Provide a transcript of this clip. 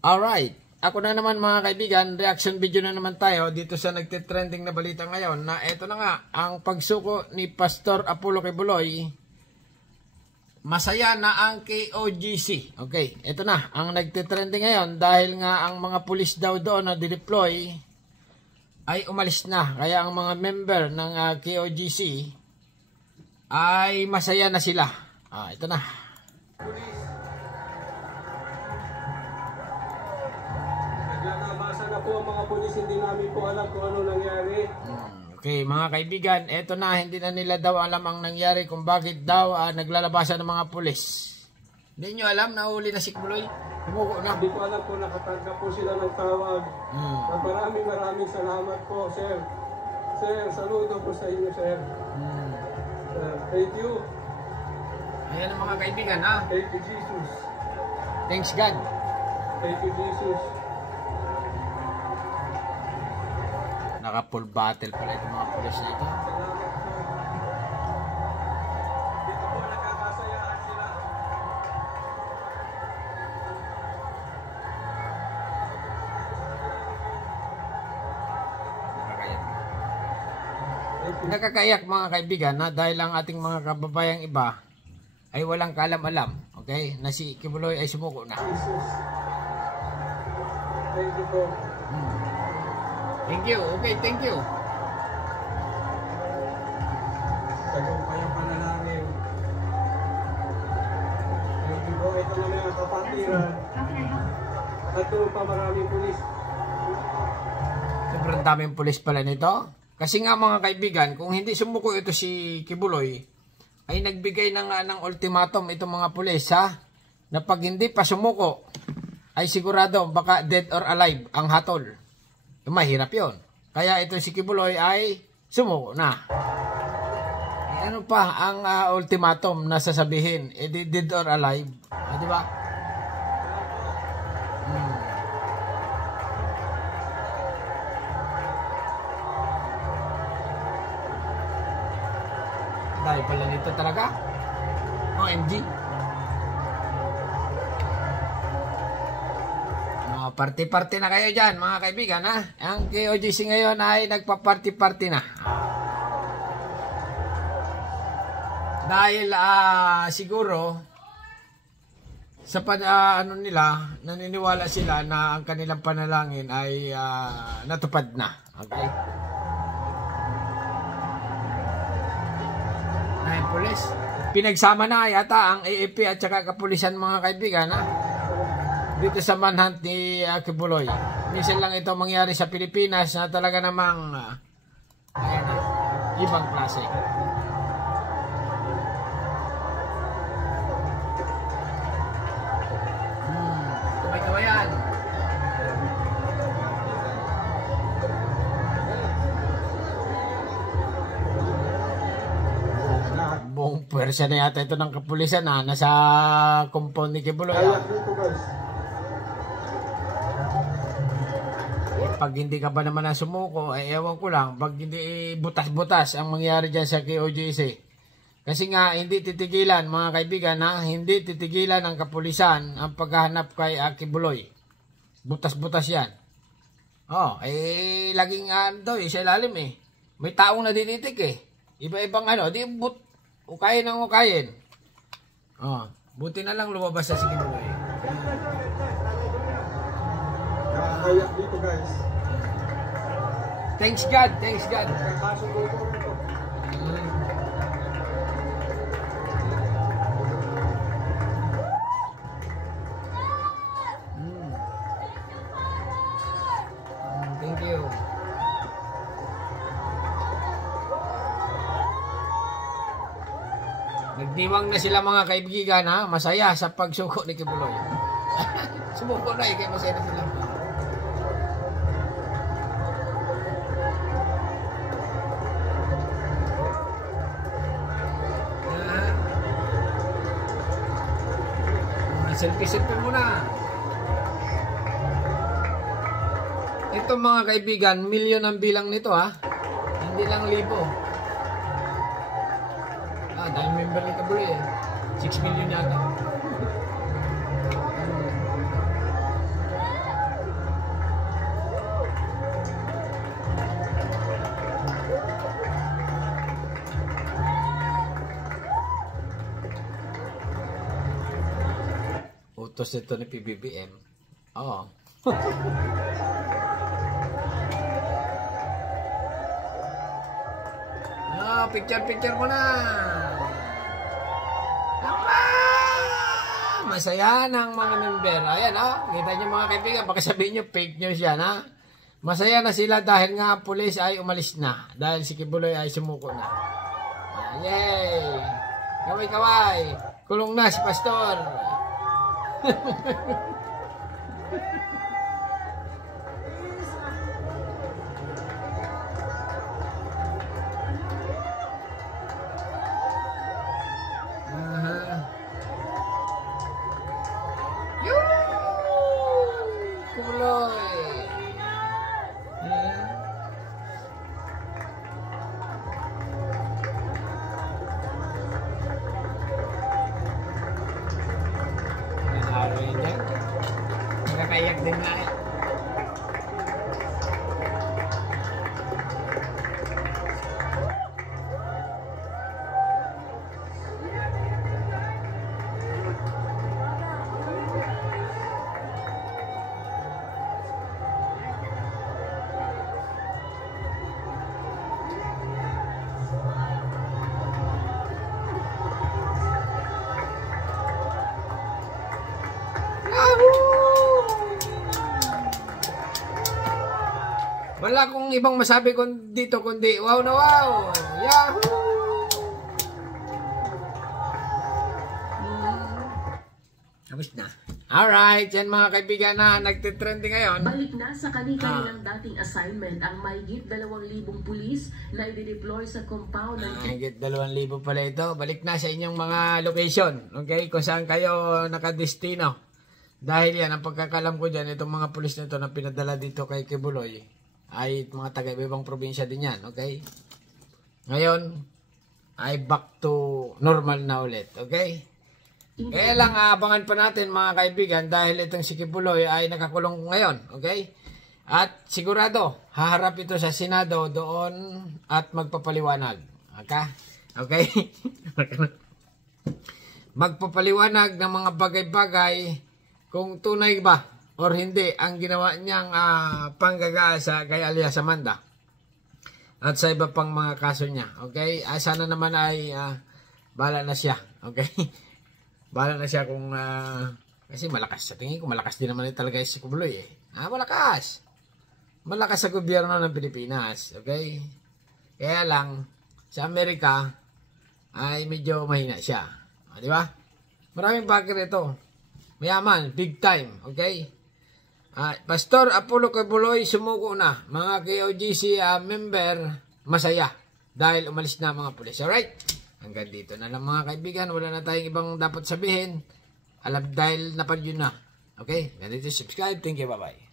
Alright, ako na naman mga kaibigan, reaction video na naman tayo dito sa nagtitrending na balita ngayon na eto na nga, ang pagsuko ni Pastor Apollo Kibuloy, masaya na ang KOGC. Okay, eto na, ang nagtitrending ngayon dahil nga ang mga pulis daw doon na deploy ay umalis na. Kaya ang mga member ng KOGC ay masaya na sila. Ito na. Naglalabasan na po ang mga pulis, hindi namin po alam kung ano nangyari. Okay, mga kaibigan, eto na, hindi na nila daw alam ang nangyari kung bakit daw naglalabasan ng mga pulis. Hindi nyo alam, nahuli na si Kibuloy? Humuko na. Hindi ko alam po, nakatanggap po sila ng tawag. Maraming salamat po, sir. Sir, saludo po sa inyo, sir. Sir, thank you. Ayan ang mga kaibigan, ha? Thank you, Jesus. Thanks God. Thank you, Jesus. Naka-full battle pala itong mga pulis na ito. Salamat po. Dito po nagkakasayaan sila. Nakakayak mga kaibigan na dahil ang ating mga kababayang iba ay walang kaalam-alam, okay, na si Kibuloy ay sumuko na. Jesus. Thank you po. Thank you, okay, thank you. Tagumpayang panalangin. Thank you po. Ito na mga kapatiran. At doon pa maraming pulis. Sobrang daming pulis pala nito. Kasi nga mga kaibigan, kung hindi sumuko ito si Kibuloy, ay nagbigay na nga ng ultimatum itong mga pulis, ha? Na pag hindi pa sumuko, ay sigurado baka dead or alive ang hatol. Mahirap yon. Kaya ito si Kibuloy ay sumuko na. Ano pa ang ultimatum na sasabihin? Dead or alive. Di ba? Dahil pala nito talaga. OMG. Party-party na kayo dyan mga kaibigan, ha? Ang KOGC ngayon ay nagpa-party-party na. Dahil siguro sa ano nila, naniniwala sila na ang kanilang panalangin ay natupad na. Okay? Ay, pulis. Pinagsama na yata ang AFP at saka kapulisan mga kaibigan, ha? Dito sa manhunt ni Kibuloy. Minsan lang ito mangyari sa Pilipinas na talaga namang ayan, ibang klase. Kamay-kamayan. Buong pwersa na yata ito ng kapulisan na nasa compound ni Kibuloy. Ayak dito guys. Pag hindi ka ba naman na sumuko, ay ewan ko lang, pag hindi butas-butas ang mangyari dyan sa KOGC. Kasi nga, hindi titigilan, mga kaibigan, na hindi titigilan ng kapulisan ang paghahanap kay Kibuloy. Butas-butas yan. Laging sa ilalim eh. May taong nadititik eh. Iba-ibang di ukayin ang ukayin. Buti na lang lumabas sa si Kibuloy. Ayak dito guys. Thanks God, thanks God. Kakasundo ko ito. Thank you. Nagdiwang na sila mga kaibigan, ha? Masaya sa pagsuko ni Kibuloy. Sumuko na kaya masaya na sila. Selfie-selfie muna. Ito mga kaibigan, milyon ang bilang nito, ha? Hindi lang libo. Dahil member ni Kibuloy eh. 6 million yata. utos ito ni PBBM. Oo. Picture mo na. Aba! Masaya ng mga member. Ayan, kita nyo mga kaibigan, baka sabihin nyo fake news yan, ha? Masaya na sila dahil nga pulis ay umalis na. Dahil si Kibuloy ay sumuko na. Yay! Kaway-kaway! Kulong na si Pastor! Nakakayak din nga eh. Wala akong ibang masabi dito kundi wow na wow! Yahoo! Tapos na. Alright, yan mga kaibigan na nagtitrending ngayon. Balik na sa kani-kanilang dating assignment ang mahigit 2,000 pulis na i-deploy sa compound ng... Mahigit 2,000 pala ito. Balik na sa inyong mga location. Okay? Kung saan kayo nakadestino. Dahil yan, ang pagkakalam ko dyan, itong mga pulis na ito na pinadala dito kay Kibuloy ay mga taga-ibang probinsya din yan. Okay? Ngayon, ay back to normal na ulit. Okay? Kaya lang abangan pa natin mga kaibigan dahil itong si Kibuloy ay nakakulong ngayon. Okay? At sigurado, haharap ito sa Senado doon at magpapaliwanag. Okay? Okay? Magpapaliwanag ng mga bagay-bagay kung tunay ba or hindi ang ginawa niyang panggagaasa kay alias Amanda. At sa iba pang mga kaso niya. Okay? Sana naman ay bahala na siya. Okay? Bahala na siya kung kasi malakas. Sa tingin ko malakas din naman talaga si Kibuloy eh. Malakas. Malakas sa gobyerno ng Pilipinas. Okay? Kaya lang sa Amerika ay medyo mahina siya. Di ba? Maraming bagay ito. Mayaman, big time. Okay? Pastor Apollo Kibuloy sumuko na. Mga KOGC member masaya dahil umalis na mga pulis. Alright? Hanggang dito na lang mga kaibigan. Wala na tayong ibang dapat sabihin. Alam dahil napad yun na. Okay? Ganito subscribe. Thank you. Bye-bye.